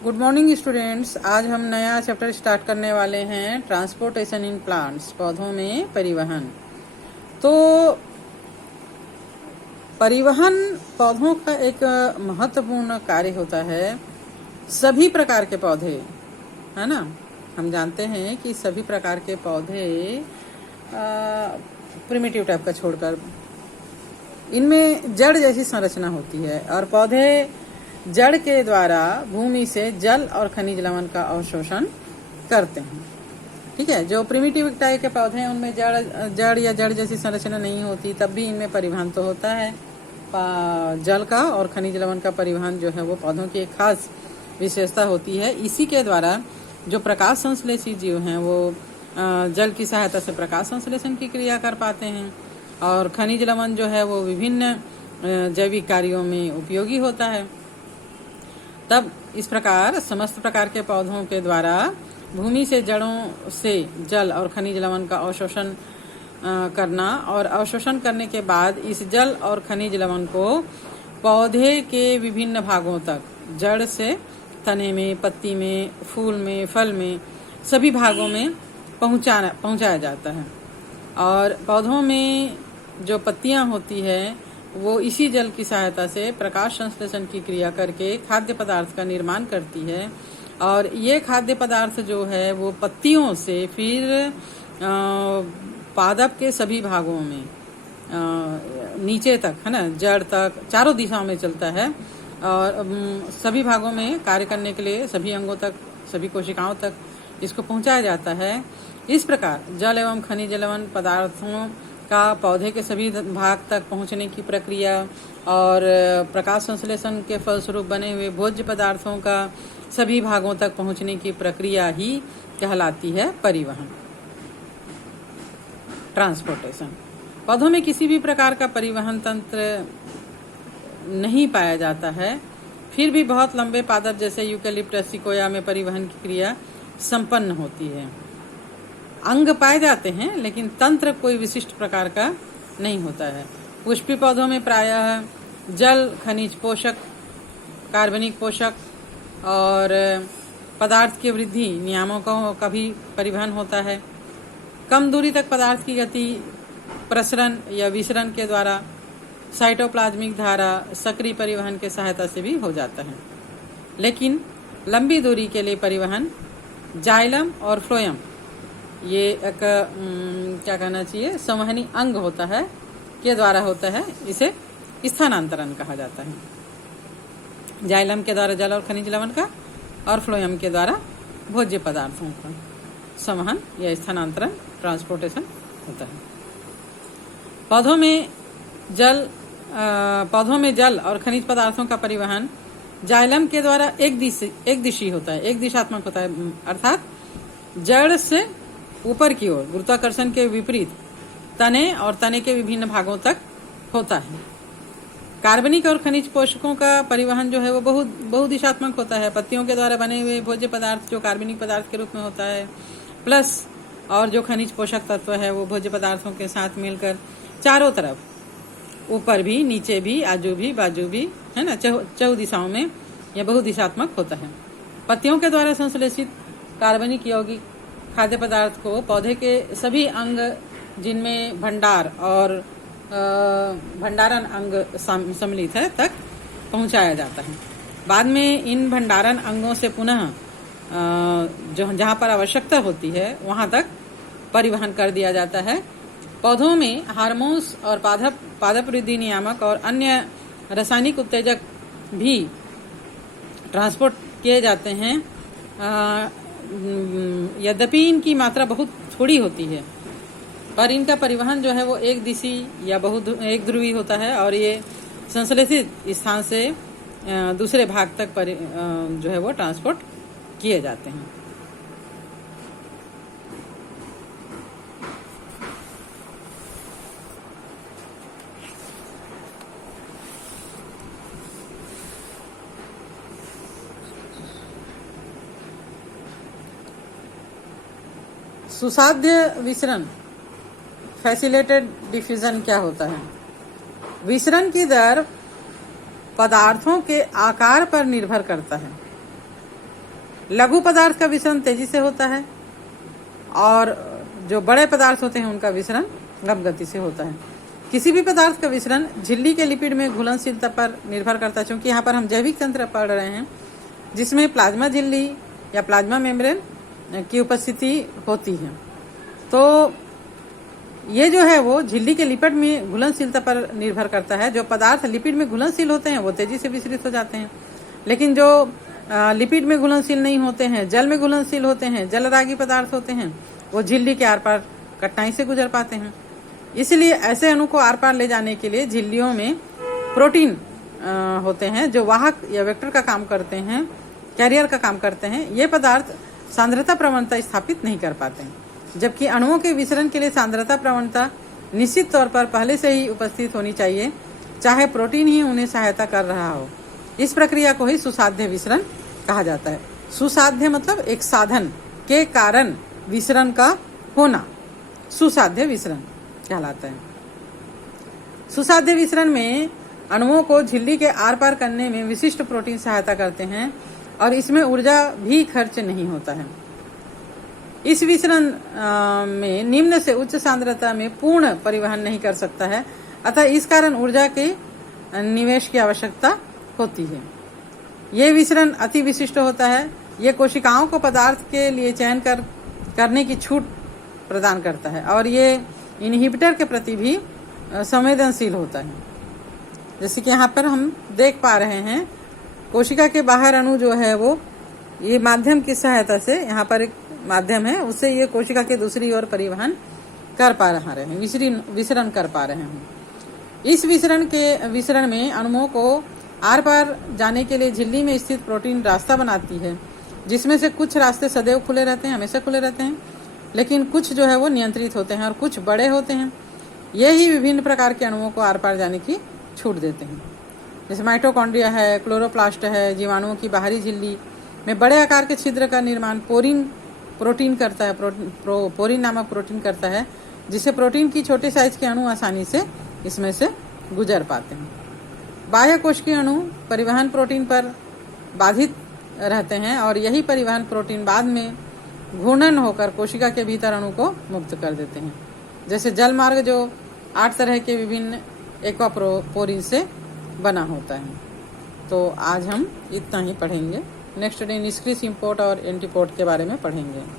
Good morning students. आज हम नया चैप्टर स्टार्ट करने वाले हैं, ट्रांसपोर्टेशन इन प्लांट्स, पौधों में परिवहन। तो परिवहन पौधों का एक महत्वपूर्ण कार्य होता है। सभी प्रकार के पौधे, है ना, हम जानते हैं कि सभी प्रकार के पौधे प्रिमिटिव टाइप का छोड़कर इनमें जड़ जैसी संरचना होती है और पौधे जड़ के द्वारा भूमि से जल और खनिज लवण का अवशोषण करते हैं। ठीक है, जो प्रिमिटिव टाइप के पौधे हैं उनमें जड़ या जड़ जैसी संरचना नहीं होती, तब भी इनमें परिवहन तो होता है। जल का और खनिज लवण का परिवहन जो है वो पौधों की एक खास विशेषता होती है। इसी के द्वारा जो प्रकाश संश्लेषी जीव हैं वो जल की सहायता से प्रकाश संश्लेषण की क्रिया कर पाते हैं और खनिज लवण जो है वो विभिन्न जैविक कार्यों में उपयोगी होता है। तब इस प्रकार समस्त प्रकार के पौधों के द्वारा भूमि से जड़ों से जल और खनिज लवण का अवशोषण करना और अवशोषण करने के बाद इस जल और खनिज लवण को पौधे के विभिन्न भागों तक, जड़ से तने में, पत्ती में, फूल में, फल में, सभी भागों में पहुंचाया जाता है। और पौधों में जो पत्तियां होती है वो इसी जल की सहायता से प्रकाश संश्लेषण की क्रिया करके खाद्य पदार्थ का निर्माण करती है और ये खाद्य पदार्थ जो है वो पत्तियों से फिर पादप के सभी भागों में नीचे तक, है ना, जड़ तक, चारों दिशाओं में चलता है और सभी भागों में कार्य करने के लिए सभी अंगों तक, सभी कोशिकाओं तक इसको पहुंचाया जाता है। इस प्रकार जल एवं खनिज लवण पदार्थों का पौधे के सभी भाग तक पहुंचने की प्रक्रिया और प्रकाश संश्लेषण के फलस्वरूप बने हुए भोज्य पदार्थों का सभी भागों तक पहुंचने की प्रक्रिया ही कहलाती है परिवहन, ट्रांसपोर्टेशन। पौधों में किसी भी प्रकार का परिवहन तंत्र नहीं पाया जाता है, फिर भी बहुत लंबे पादप जैसे यूकेलिप्टस सिकोया में परिवहन की क्रिया संपन्न होती है। अंग पाए जाते हैं लेकिन तंत्र कोई विशिष्ट प्रकार का नहीं होता है। पुष्पी पौधों में प्रायः जल, खनिज पोषक, कार्बनिक पोषक और पदार्थ की वृद्धि नियामकों का भी परिवहन होता है। कम दूरी तक पदार्थ की गति प्रसरण या विसरण के द्वारा साइटोप्लाज्मिक धारा सक्रिय परिवहन के सहायता से भी हो जाता है। लेकिन लंबी दूरी के लिए परिवहन जाइलम और फ्लोएम, ये एक क्या कहना चाहिए, संवहनी अंग होता है, के द्वारा होता है। इसे स्थानांतरण कहा जाता है। जाइलम के द्वारा जल और खनिज लवण का और फ्लोएम के द्वारा भोज्य पदार्थों का संवहन या स्थानांतरण, ट्रांसपोर्टेशन होता है। पौधों में जल और खनिज पदार्थों का परिवहन जाइलम के द्वारा एक दिशी होता है, एक दिशात्मक होता है, अर्थात जड़ से ऊपर की ओर गुरुत्वाकर्षण के विपरीत तने और तने के विभिन्न भागों तक होता है। कार्बनिक और खनिज पोषकों का परिवहन जो है वो बहुदिशात्मक होता है। पत्तियों के द्वारा बने हुए भोज्य पदार्थ जो कार्बनिक पदार्थ के रूप में होता है, प्लस और जो खनिज पोषक तत्व है वो भोज्य पदार्थों के साथ मिलकर चारों तरफ, ऊपर भी, नीचे भी, आजू भी, बाजू भी, है ना, चौ दिशाओं में यह बहुदिशात्मक होता है। पत्तियों के द्वारा संश्लेषित कार्बनिक यौगिक खाद्य पदार्थ को पौधे के सभी अंग, जिनमें भंडार और भंडारण अंग सम्मिलित है, तक पहुंचाया जाता है। बाद में इन भंडारण अंगों से पुनः जहां पर आवश्यकता होती है वहां तक परिवहन कर दिया जाता है। पौधों में हार्मोन्स और पादप वृद्धि नियामक और अन्य रासायनिक उत्तेजक भी ट्रांसपोर्ट किए जाते हैं। यद्यपि इनकी मात्रा बहुत थोड़ी होती है, पर इनका परिवहन जो है वो एक दिशी या एक ध्रुवी होता है और ये संश्लेषित स्थान से दूसरे भाग तक जो है वो ट्रांसपोर्ट किए जाते हैं। सुसाध्य विसरण, फैसिलिटेटेड डिफ्यूजन क्या होता है? विसरण की दर पदार्थों के आकार पर निर्भर करता है। लघु पदार्थ का विसरण तेजी से होता है और जो बड़े पदार्थ होते हैं उनका विसरण गम गति से होता है। किसी भी पदार्थ का विसरण झिल्ली के लिपिड में घुलनशीलता पर निर्भर करता है, क्योंकि यहाँ पर हम जैविक तंत्र पढ़ रहे हैं जिसमें प्लाज्मा झिल्ली या प्लाज्मा मेम्ब्रेन की उपस्थिति होती है। तो ये जो है वो झिल्ली के लिपिड में घुलनशीलता पर निर्भर करता है। जो पदार्थ लिपिड में घुलनशील होते हैं वो तेजी से विसरित हो जाते हैं, लेकिन जो लिपिड में घुलनशील नहीं होते हैं, जल में घुलनशील होते हैं, जलरागी पदार्थ होते हैं, वो झिल्ली के आर पार कठिनाई से गुजर पाते हैं। इसलिए ऐसे अणु को आर पार ले जाने के लिए झिल्लियों में प्रोटीन होते हैं जो वाहक या वेक्टर का काम करते हैं, कैरियर का काम करते हैं। ये पदार्थ सांद्रता प्रवणता स्थापित नहीं कर पाते हैं, जबकि अणुओं के विसरण के लिए सांद्रता प्रवणता निश्चित तौर पर पहले से ही उपस्थित होनी चाहिए, चाहे प्रोटीन ही उन्हें सहायता कर रहा हो। इस प्रक्रिया को ही सुसाध्य विसरण कहा जाता है। सुसाध्य मतलब एक साधन के कारण विसरण का होना सुसाध्य विसरण कहलाता है। सुसाध्य विसरण में अणुओं को झिल्ली के आर पार करने में विशिष्ट प्रोटीन सहायता करते हैं और इसमें ऊर्जा भी खर्च नहीं होता है। इस विसरण में निम्न से उच्च सांद्रता में पूर्ण परिवहन नहीं कर सकता है, अतः इस कारण ऊर्जा के निवेश की आवश्यकता होती है। ये विसरण अति विशिष्ट होता है। ये कोशिकाओं को पदार्थ के लिए चयन करने की छूट प्रदान करता है और ये इनहिबिटर के प्रति भी संवेदनशील होता है। जैसे कि यहाँ पर हम देख पा रहे हैं, कोशिका के बाहर अणु जो है वो ये माध्यम की सहायता से, यहाँ पर एक माध्यम है, उससे ये कोशिका के दूसरी ओर परिवहन कर पा रहे हैं, विसरण कर पा रहे हैं। इस विसरण में अणुओं को आर पार जाने के लिए झिल्ली में स्थित प्रोटीन रास्ता बनाती है, जिसमें से कुछ रास्ते सदैव खुले रहते हैं, हमेशा खुले रहते हैं, लेकिन कुछ जो है वो नियंत्रित होते हैं और कुछ बड़े होते हैं। यही विभिन्न प्रकार के अणुओं को आर पार जाने की छूट देते हैं। जैसे माइटोकॉन्ड्रिया है, क्लोरोप्लास्ट है, जीवाणुओं की बाहरी झिल्ली में बड़े आकार के छिद्र का निर्माण पोरीन करता है, पोरीन नामक प्रोटीन करता है, जिससे प्रोटीन की छोटे साइज के अणु आसानी से इसमें से गुजर पाते हैं। बाह्य कोशिकीय अणु परिवहन प्रोटीन पर बाधित रहते हैं और यही परिवहन प्रोटीन बाद में घूर्णन होकर कोशिका के भीतर अणु को मुक्त कर देते हैं। जैसे जल मार्ग जो 8 तरह के विभिन्न एक्वापोरिन से बना होता है। तो आज हम इतना ही पढ़ेंगे। नेक्स्ट डे निष्क्रिय इंपोर्ट और एंटीपोर्ट के बारे में पढ़ेंगे।